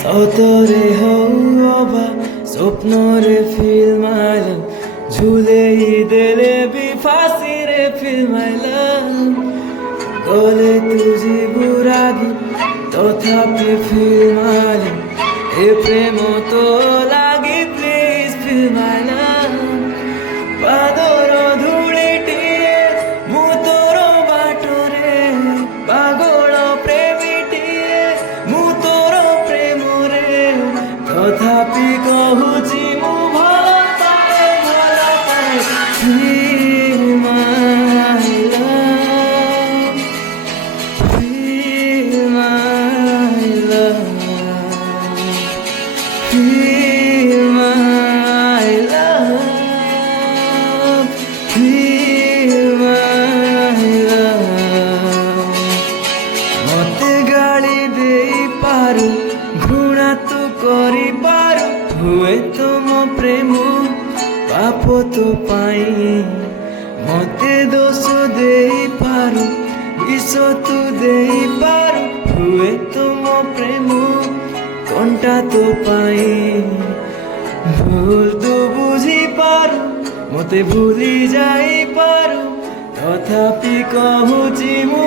ସତରେ ହଉ ଅବା ସ୍ୱପ୍ନରେ ଫିଲ୍ ମାଇ ଲଭ୍ ଝୁଲେଇ ଦେଲେ ବି ଫାଶୀରେ ଫିଲ୍ ମାଇ ଲଭ୍ ଗଲେ ତୁ ଯିବୁ ରାଗି ତଥାପି ଫିଲ୍ ମାଇ ଲଭ୍ ଏ ପ୍ରେମ ତୋ ଲାଗି ପ୍ଲିଜ୍ ଫିଲ୍ ମାଇ ଲଭ୍ ପାଦର ଧୂଳିଟିଏ ମୁଁ ତୋର ବାଟରେ ପାଗଳ ପ୍ରେମୀଟିଏ ମୁଁ ତୋର ପ୍ରେମରେ ତଥାପି କହୁଛି ମୁଁ ଭଲ ପାଏ Feel my love, feel my love, feel my love, feel my love. मते गाली दे पारू घृणा तू करी पारू हुए तो मो प्रेम पाप तो पाई मते दोष दे पारू विष तू दे पारू हुए तो मो प्रेम कंटा तो पाई भूल तू बुझी पारू मते भूली जाई पारू तथापि कहूची मु